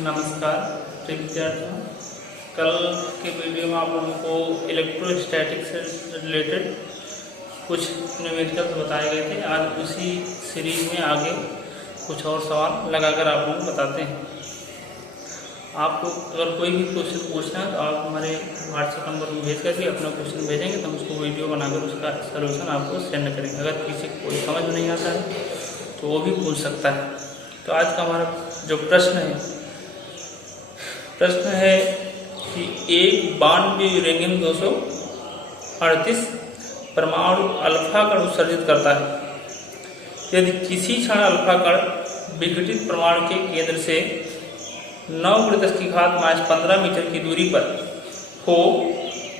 नमस्कार प्रिय विद्यार्थियों। कल के वीडियो में आप लोगों को इलेक्ट्रोस्टैटिक से रिलेटेड कुछ न्यूमेरिकल्स बताए गए थे। आज उसी सीरीज में आगे कुछ और सवाल लगाकर आप लोगों को बताते हैं। आपको अगर कोई भी क्वेश्चन पूछना है तो आप हमारे व्हाट्सएप नंबर में भेज करके अपना क्वेश्चन भेजेंगे तो हम उसको वीडियो बनाकर उसका सलूशन आपको सेंड करेंगे। अगर किसी को कोई समझ नहीं आता है तो वो भी पूछ सकता है। तो आज का हमारा जो प्रश्न है कि एक 92 यूरेनियम 238 परमाणु अल्फा कण उत्सर्जित करता है। यदि किसी क्षण अल्फा कण विघटित परमाणु के केंद्र से 9×10⁻15 मीटर की दूरी पर हो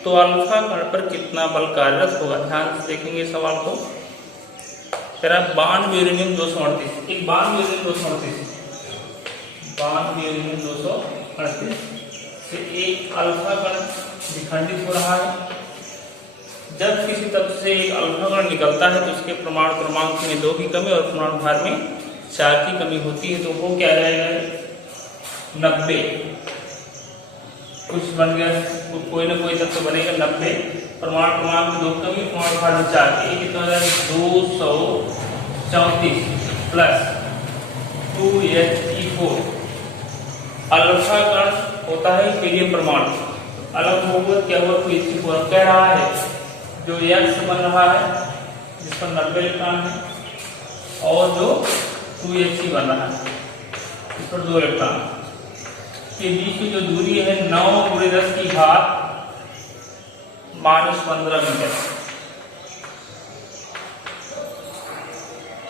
तो अल्फा कण पर कितना बल कार्यरत होगा। ध्यान से देखेंगे सवाल को। कह रहा है 92 यूरेनियम 238, एक 92 यूरेनियम 238 से एक अल्फा कण विखंडित हो रहा है। जब किसी तत्व से एक अल्फा कण निकलता है तो उसके परमाणु क्रमांक में 2 की कमी और परमाणु भार में 4 की कमी होती है। तो वो क्या जाएगा 90, कुछ बन गया, कोई ना कोई तत्व बनेगा 90, परमाणु क्रमांक में 2 की कमी, परमाणु भार में 4, ये कितना हो जाएगा 234 प्लस 2He4। अल्फा कण होता है हीलियम परमाणु, अलग होगा क्या हुआ 2He4। कह रहा है जो X बन रहा है जिस पर 90 इलेक्ट्रॉन है और जो 2He बन रहा है इस पर 2 इलेक्ट्रॉन के बीच की जो दूरी है 9×10⁻⁻15 मीटर।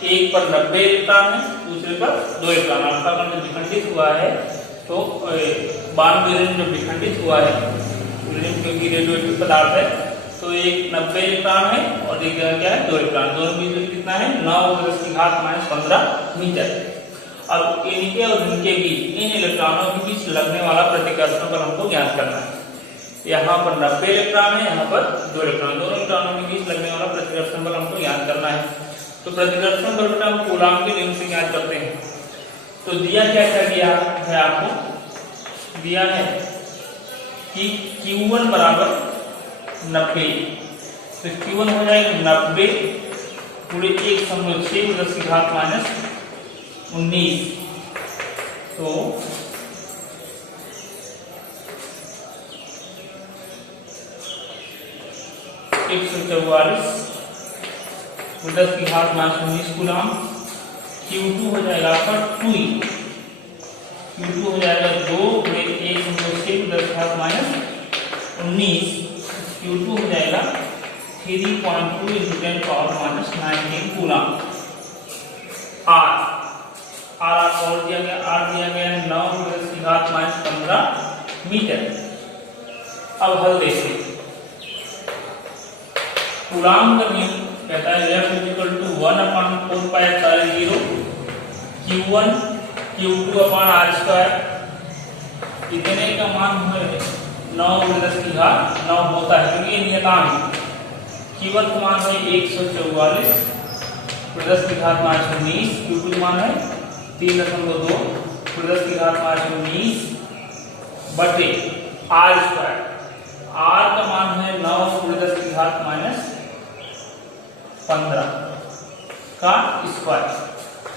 एक पर 90 इलेक्ट्रॉन है, दूसरे पर 2 इलेक्ट्रॉन। अल्फा कण जब विखंडित हुआ है तो 92 यूरेनियम जब विखंडित हुआ है, यूरेनियम क्योंकि रेडियोएक्टिव पदार्थ है, तो एक 90 इलेक्ट्रॉन है और एक क्या है 2 इलेक्ट्रॉन। दोनों की दूरी कितना है 9×10⁻15 मीटर। अब इनके और इनके बीच, इन इलेक्ट्रॉनों के बीच लगने वाला प्रतिकर्षण बल हमको ज्ञात करना है। यहाँ पर 90 इलेक्ट्रॉन है, यहाँ पर 2 इलेक्ट्रॉन, दोनों इलेक्ट्रॉनों के बीच लगने वाला प्रतिकर्षण बल हमको ज्ञात करना है। तो प्रतिकर्षण बल बेटा हम कूलाम के नियम से ज्ञात करते हैं। तो दिया क्या गया है आपको, दिया है कि Q1 बराबर 90, तो Q1 हो जाएगा 90 पूरे 1/6 10⁻19। तो 144 10⁻19 कूलाम। Q2 हो जाएगा आपका 2E, Q2 हो जाएगा 2/1/6 10⁻19। Q2 हो जाएगा 3.2 × 10⁻19 कूलाम। R और दिया गया 9×10⁻15 मीटर। अब हल देखिए, कूलाम का नियम कहता है F = 1/4πε0 Q1 Q2/r²। इतने का मान 9×10⁻9 होता है क्योंकि ये नियतांक है। Q1 का मान है 144 10⁻19, Q2 का मान है 3.2 10⁻19 बटे r²। r का मान है 9×10⁻15 का स्क्वायर।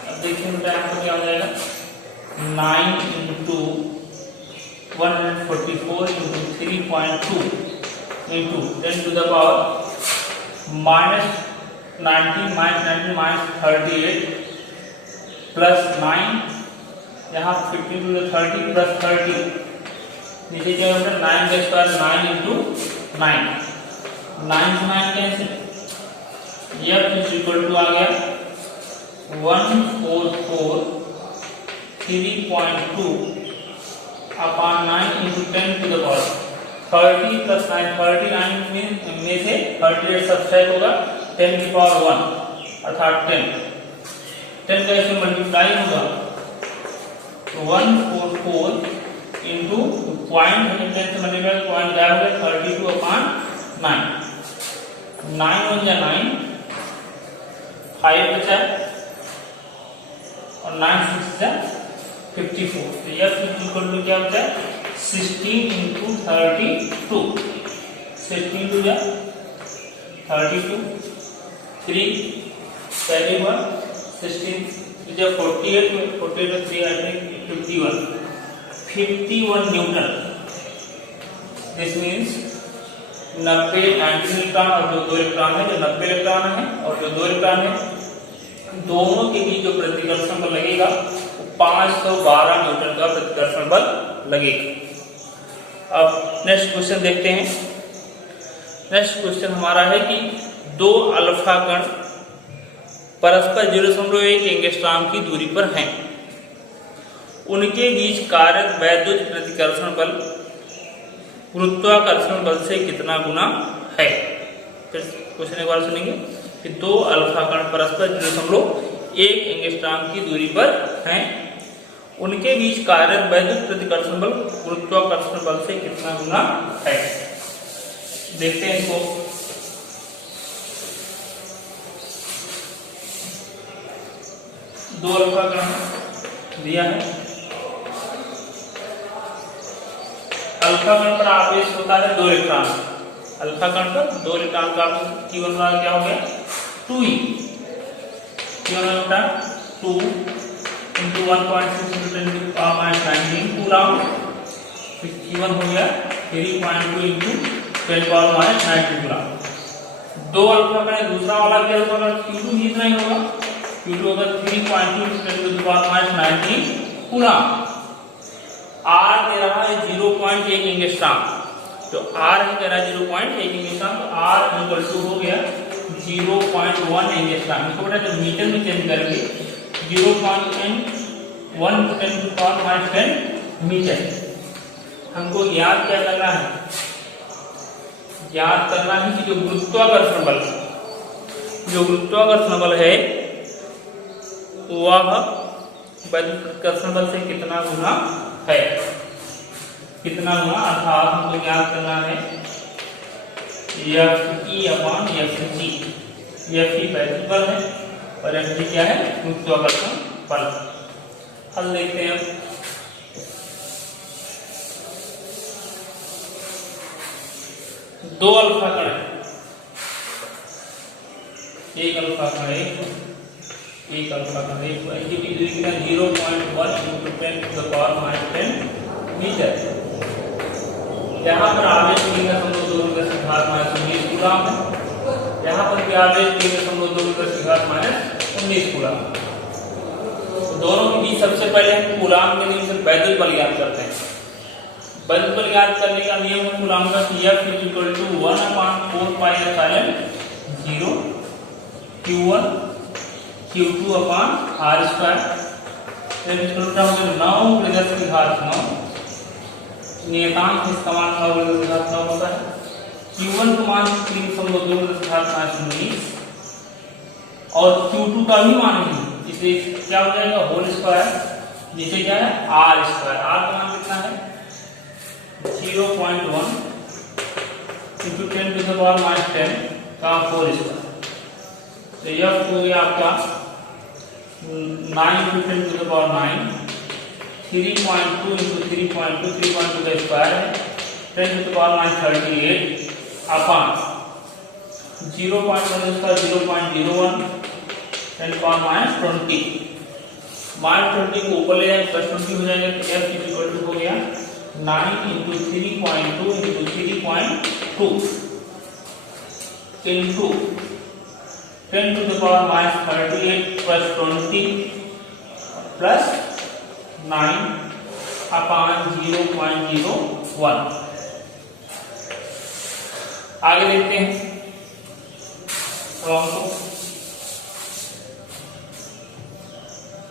अब देखिए बेटा यहाँ पर क्या हो जाएगा 9 × 144 × 3.2 × 10⁻19 -38 प्लस 9, यहाँ 15 × 30 प्लस 30, नीचे क्या होगा 9 का स्क्वायर 9 × 9, 9 से 9 कैंसिल। F = आ गया 144(3.2)/9 × 10⁻30 प्लस 9, 39 में से 38 सब्ट्रैक्ट होगा 10⁻1 अर्थात 10 का इसमें मल्टीप्लाई होगा तो 144 × पॉइंट 10 से मल्टीप्लाई पॉइंट क्या होगा 32/9। 9 1 9, 5 बचा और 9 6 54। तो यह इक्वल टू क्या होता है 16 इंटू 32, 16 टू या 32, 3 पहले हुआ 16 जब 48 में 48 में 3 आए 51 न्यूटन। दिस मीन्स 90 इलेक्ट्रॉन और जो 2 इलेक्ट्रॉन है, जो 90 इलेक्ट्रॉन है और जो 2 इलेक्ट्रॉन है, दोनों के बीच जो प्रतिकर्षण बल लगेगा वो 512 न्यूटन का प्रतिकर्षण बल लगेगा। अब नेक्स्ट क्वेश्चन देखते हैं। नेक्स्ट क्वेश्चन हमारा है कि दो अल्फा कण परस्पर 0.1 एंगस्ट्रॉम की दूरी पर हैं, उनके बीच कार्यरत वैद्युत प्रतिकर्षण बल गुरुत्वाकर्षण बल से कितना गुना है। फिर क्वेश्चन एक बार सुनेंगे कि दो अल्फा कण परस्पर 0.1 एंगस्ट्रॉम की दूरी पर हैं, उनके बीच कार्यरत वैद्युत प्रतिकर्षण बल गुरुत्वाकर्षण बल से कितना गुना है। देखते हैं इसको। दो अल्फा कण दिया है, अल्फा कण पर आवेश होता है 2 इलेक्ट्रॉन। अल्फा कण पर 2 इलेक्ट्रॉन का Q1 क्या हो गया 2e, Q1 होता है 2 into 1.6 into 10 to the power minus 19 coulomb. Q1 हो गया 3.2 into 10 power minus 19 कूलम। दो अल्फा कण, दूसरा वाला भी अल्फा कण Q2 भी इतना ही होगा, Q2 होगा 3.2 into 10 to the power minus 19 coulomb. R दे रहा है 0.1 एंगस्ट्रॉम, तो R है कह रहा है 0.1 एंगस्ट्रॉम, तो R इक्वल टू हो गया 0.1 एंगस्ट्रॉम। इसको बेटा जब मीटर में चेंज करेंगे 0.1 10 to the power minus 10 metre. हमको याद क्या करना है, याद करना है कि जो गुरुत्वाकर्षण बल है वह वैद्युत बल से कितना गुना है, कितना गुना, अर्थात हमको याद करना है Fe/Fg। Fe वैद्युत बल है और Fg क्या है, गुरुत्वाकर्षण बल। हल देखते हैं। दो अल्फा कण है, एक अल्फा कण एक अल्फा कण इनकी दूरी कितना 0.1 into 10 to the power minus 10 metre. यहाँ पर आवेश 3.2 कूलम है, यहाँ पर भी आवेश 3.2 कूलम। दोनों के बीच सबसे पहले हम कूलम के नियम से वैद्युत बल ज्ञात करते हैं। वैद्युत बल ज्ञात करने का नियम है कूलम का F = 1/4πε0 Q1 Q2 upon R²। इसका 9 नियतांक इसका मान 9 होता है। Q1 का मान 3.2 और Q2 का भी मान नहीं, इसलिए क्या हो जाएगा होल स्क्वायर, जिसे क्या है R²। R का मान कितना है 0.1 into 10 to the power minus 10 का होल स्क्वायर। तो यह हो गया आपका 9 into 10 to the power 9, 3.2 into 3.2 3.2 का स्क्वायर है 10 to the power minus 38 upon 0.1 इसका 0.01 10 power minus 20 -20 को ऊपर ले जाए +20 हो जाएगा। तो F इक्वल टू हो गया 9 into 3.2 into 3.2 into 10 to the power minus 38 plus 20 plus 9 upon 0.01। आगे देखते हैं प्रॉब्लम को।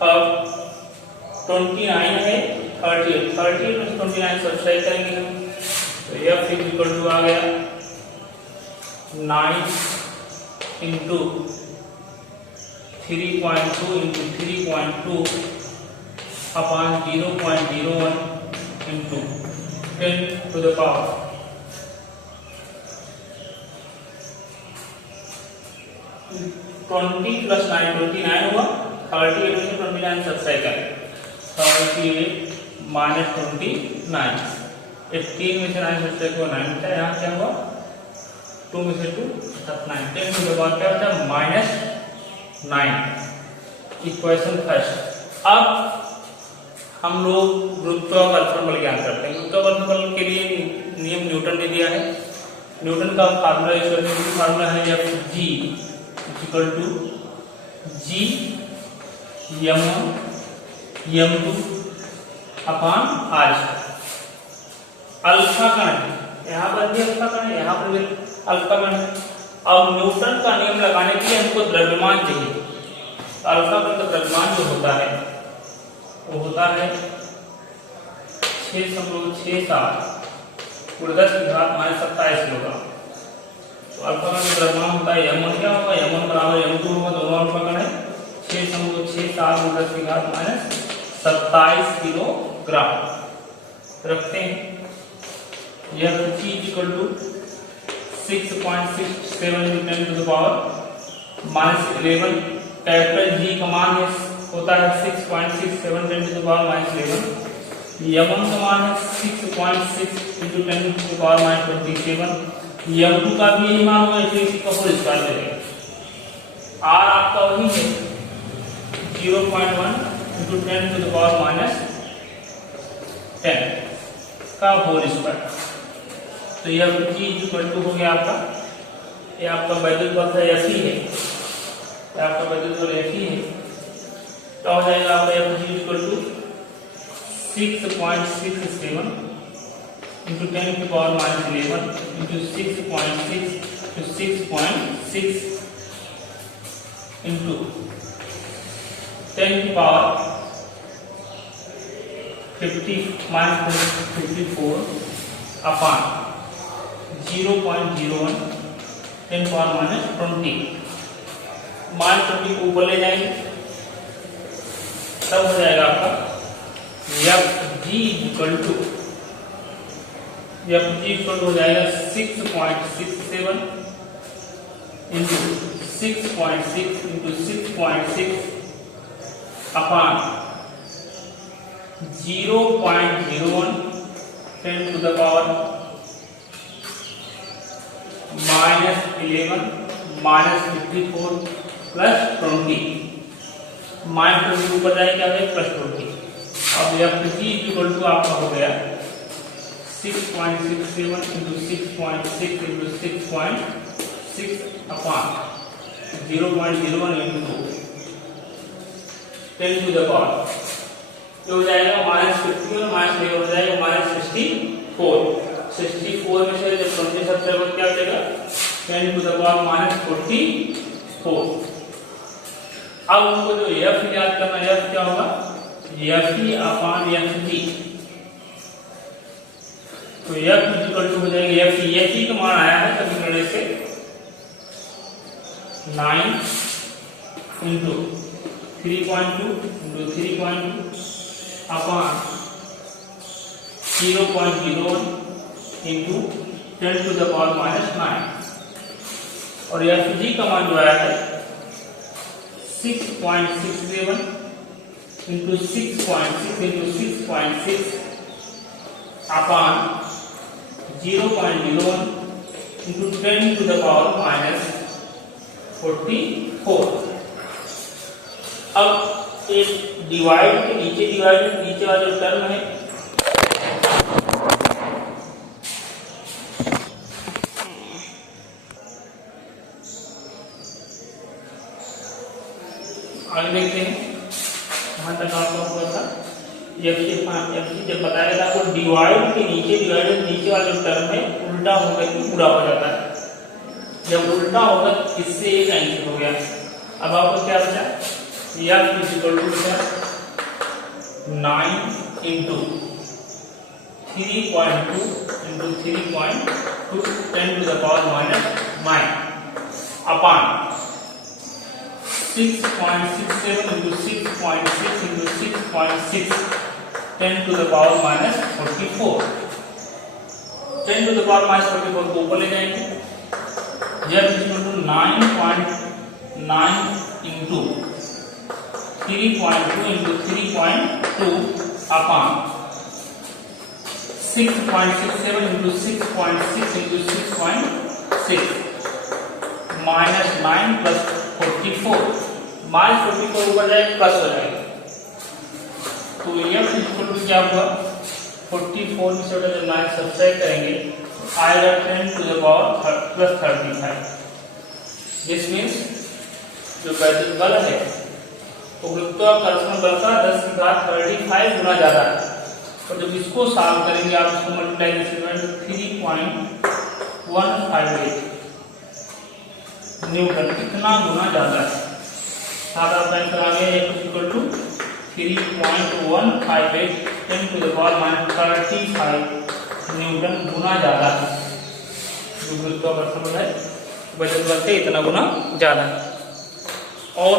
अब 29 है 38 में 29 सब्सट्रैक्ट करेंगे हम, तो F इक्वल टू आ गया 9 into 3.2 into 3.2 upon 0.01 into 10 to the power 20 plus 9 29 हुआ, 38 में से 29 सब्सट्रैक्ट करें 38 माइनस 29, 18 में से 9 बचते को 9 बचा, यहाँ क्या हुआ 2 में से 2 9, 10 टू द पावर क्या बचा -9। Equation first. अब हम लोग गुरुत्वाकर्षण बल ज्ञात करते हैं। गुरुत्वाकर्षण बल के लिए नियम न्यूटन ने दिया है। न्यूटन का फार्मूला यूज करने के लिए फार्मूला है Fg equal to G m1 m2 upon r। Alpha कण है, यहाँ पर भी अल्फा कण है, यहाँ पर भी अल्फा कण है। अब न्यूटन का नियम लगाने के लिए हमको द्रव्यमान चाहिए। तो अल्फा कण का द्रव्यमान जो होता है वो होता है 6.67 × 10⁻27 किलोग्राम। तो अल्फा कण का द्रव्यमान होता है m1, क्या होगा m1 बराबर m2 होगा, दोनों अल्फा कण है 6.67 × 10⁻27 किलोग्राम। रखते हैं यह G equal to 6.67 × 10⁻11। Capital G का मान होता है 6.67 × 10⁻11। m1 का मान है 6.6 × 10⁻27। m2 का भी यही मान होगा, इसलिए इसका होल स्क्वायर ले लेंगे। r आपका वही है 0.1 × 10⁻10 का होल स्क्वायर। तो यह G इक्वल टू हो गया आपका, ये आपका वैद्युत बल है F है, आपका वैद्युत बल F है। तो हो जाएगा आपका F equal to 6.67 × 10⁻11 × 6.6 to 6.6 into 10⁻54 upon 0.01 10⁻20 -20 को ऊपर ले जाएंगे, तब हो जाएगा आपका Fg इक्वल टू हो जाएगा 6.67 into 6.6 into 6.6 upon 0.01 10⁻11 -11 -54 +20 -20 ऊपर जाए क्या है +20। अब Fg इक्वल टू आपका हो गया 6.67 into 6.6 into 6.6 upon 0.01 into 10⁻, जो हो जाएगा -50 और -11 हो जाएगा -64। 64 में से जब 20 सबसे बड़ा क्या बचेगा 10⁻44। अब हमको जो F याद करना है, F क्या होगा Fe अपॉन Fg। तो F इक्वल टू हो जाएगा Fe का मान आया है समीकरण से 9 into 3.2 into 3.2 अपॉन 0.01 into 10⁻⁻9। और Fg का मान जो आया है 6.67 into 6.6 into 6.6 upon 0.01 into 10⁻44। अब एक डिवाइड के नीचे वाला जो टर्म है आगे देखते हैं कहां तक आपका हुआ था। Fc जब बताया था आपको डिवाइड के नीचे वाला जो टर्म है उल्टा होकर के पूरा हो जाता है। जब उल्टा होगा इससे एक कैंसिल हो गया। अब आपको क्या बचा F equal to 9 into 3.2 into 3.2 10⁻⁻9 upon 6.67 into 6.6 into 6.6 10⁻⁻44। 10⁻⁻44 को ऊपर ले जाएंगे। F equal to 9.9 into 3.2 into 3.2 upon 6.67 into 6.6 into 6.6 minus 9 plus 44 minus 44 ऊपर जाए प्लस हो जाएगा। तो f इक्वल टू क्या हुआ 44 में से जब 9 सब्ट्रैक्ट करेंगे आएगा 10 to the power plus 35। This means जो वैद्युत बल है वो गुरुत्वाकर्षण बल का 10 की घात 35 गुना ज्यादा है। और जब इसको सॉल्व करेंगे आप इसको मल्टीप्लाई करेंगे 3.158 न्यूटन कितना गुना ज्यादा है। साथ आप आंसर आ गया f equal to 3.158 10 to the power -35 newton गुना ज्यादा है। जो गुरुत्वाकर्षण बल है वैद्युत बल से इतना गुना ज्यादा है। और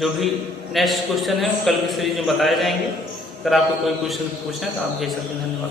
जो भी नेक्स्ट क्वेश्चन है कल की सीरीज में बताए जाएंगे। अगर आपको कोई क्वेश्चन पूछना है तो आप भेज सकते हैं। धन्यवाद।